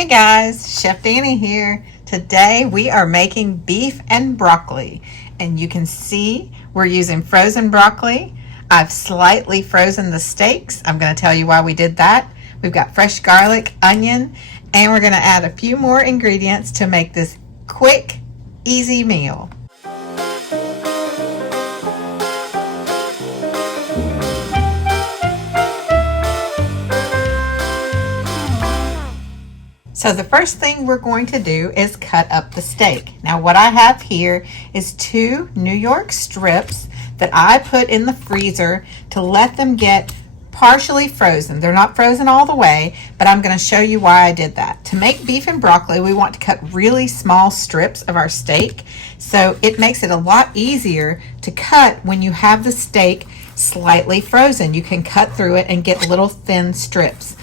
Hey guys, Chef Danny here. Today we are making beef and broccoli, and you can see we're using frozen broccoli. I've slightly frozen the steaks. I'm going to tell you why we did that. We've got fresh garlic, onion, and we're going to add a few more ingredients to make this quick, easy meal. So the first thing we're going to do is cut up the steak. Now what I have here is 2 New York strips that I put in the freezer to let them get partially frozen. They're not frozen all the way, but I'm going to show you why I did that. To make beef and broccoli, we want to cut really small strips of our steak, so it makes it a lot easier to cut when you have the steak slightly frozen. You can cut through it and get little thin strips.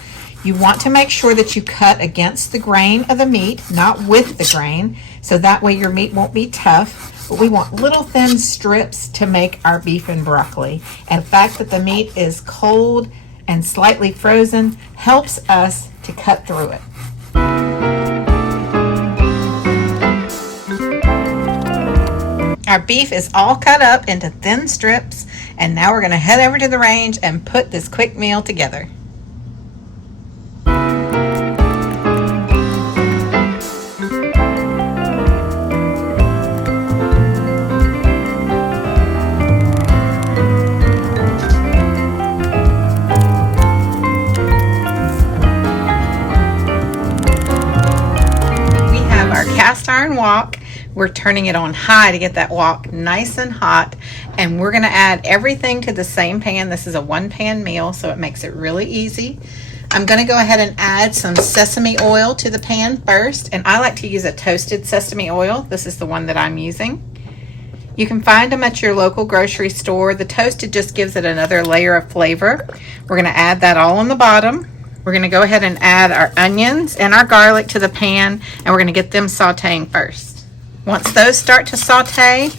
You want to make sure that you cut against the grain of the meat, not with the grain, so that way your meat won't be tough. But we want little thin strips to make our beef and broccoli. And the fact that the meat is cold and slightly frozen helps us to cut through it. Our beef is all cut up into thin strips, and now we're going to head over to the range and put this quick meal together. Cast iron wok. We're turning it on high to get that wok nice and hot, and we're going to add everything to the same pan. This is a 1-pan meal, so it makes it really easy. I'm going to go ahead and add some sesame oil to the pan first, and I like to use a toasted sesame oil. This is the one that I'm using. You can find them at your local grocery store. The toasted just gives it another layer of flavor. We're going to add that all on the bottom. We're going to go ahead and add our onions and our garlic to the pan, and we're going to get them sauteing first. Once those start to saute,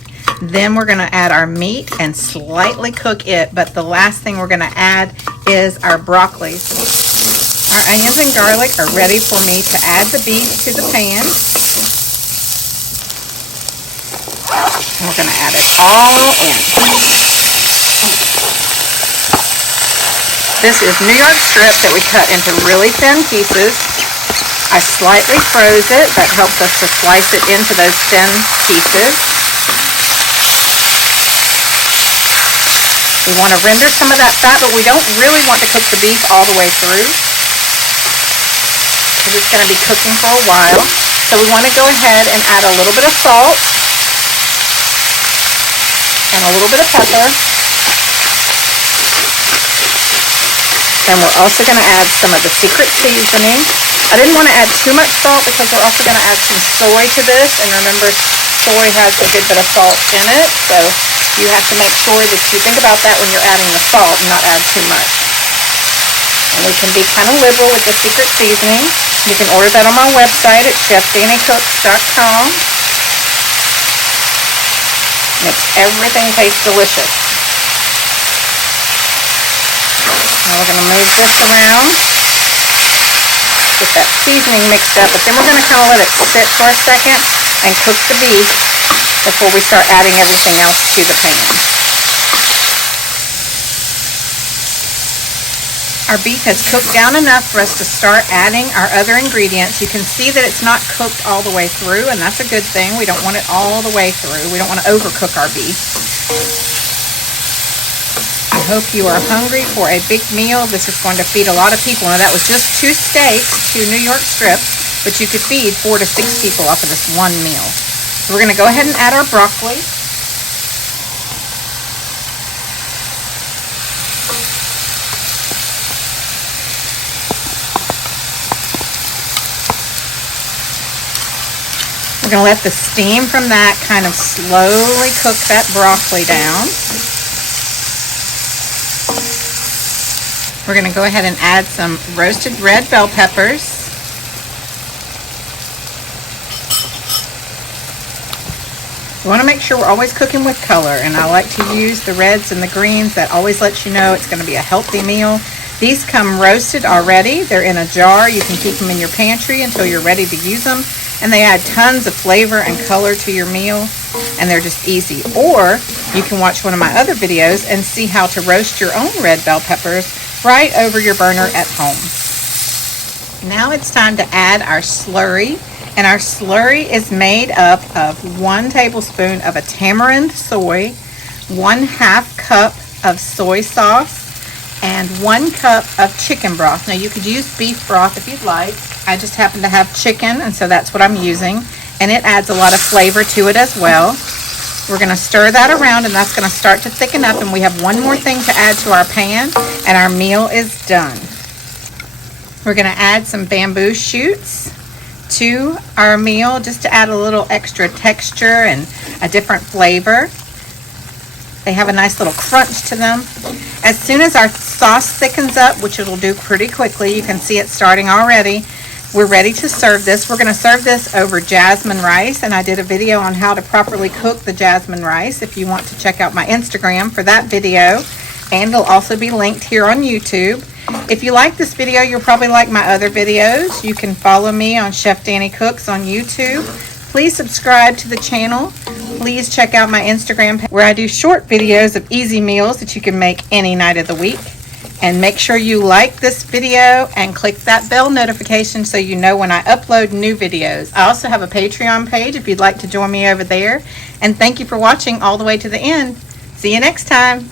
then we're going to add our meat and slightly cook it, but the last thing we're going to add is our broccoli. Our onions and garlic are ready for me to add the beef to the pan. And we're going to add it all in. This is New York strip that we cut into really thin pieces. I slightly froze it. That helps us to slice it into those thin pieces. We want to render some of that fat, but we don't really want to cook the beef all the way through, because it's going to be cooking for a while. So we want to go ahead and add a little bit of salt and a little bit of pepper. And we're also going to add some of the secret seasoning. I didn't want to add too much salt because we're also going to add some soy to this. And remember, soy has a good bit of salt in it. So you have to make sure that you think about that when you're adding the salt and not add too much. And we can be kind of liberal with the secret seasoning. You can order that on my website at chefdannycooks.com. Makes everything taste delicious. Now we're going to move this around, get that seasoning mixed up, but then we're going to kind of let it sit for a second and cook the beef before we start adding everything else to the pan. Our beef has cooked down enough for us to start adding our other ingredients. You can see that it's not cooked all the way through, and that's a good thing. We don't want it all the way through. We don't want to overcook our beef. I hope you are hungry for a big meal. This is going to feed a lot of people. Now that was just 2 steaks, 2 New York strips, but you could feed 4 to 6 people off of this one meal. So we're going to go ahead and add our broccoli. We're going to let the steam from that kind of slowly cook that broccoli down. We're going to go ahead and add some roasted red bell peppers. We want to make sure we're always cooking with color, and I like to use the reds and the greens. That always lets you know it's going to be a healthy meal. These come roasted already. They're in a jar. You can keep them in your pantry until you're ready to use them. And they add tons of flavor and color to your meal. And they're just easy. Or you can watch one of my other videos and see how to roast your own red bell peppers right over your burner at home. Now it's time to add our slurry. And our slurry is made up of 1 tablespoon of a tamarind soy, 1/2 cup of soy sauce, and 1 cup of chicken broth. Now you could use beef broth if you'd like. I just happen to have chicken, and so that's what I'm using. And it adds a lot of flavor to it as well. We're going to stir that around, and that's going to start to thicken up. And we have one more thing to add to our pan, and our meal is done. We're going to add some bamboo shoots to our meal just to add a little extra texture and a different flavor. They have a nice little crunch to them. As soon as our sauce thickens up, which it'll do pretty quickly, you can see it starting already, we're ready to serve this. We're going to serve this over jasmine rice, and I did a video on how to properly cook the jasmine rice if you want to check out my Instagram for that video, and it'll also be linked here on YouTube. If you like this video, you'll probably like my other videos. You can follow me on Chef Danny Cooks on YouTube. Please subscribe to the channel. Please check out my Instagram page where I do short videos of easy meals that you can make any night of the week. And make sure you like this video and click that bell notification so you know when I upload new videos. I also have a Patreon page if you'd like to join me over there. And thank you for watching all the way to the end. See you next time.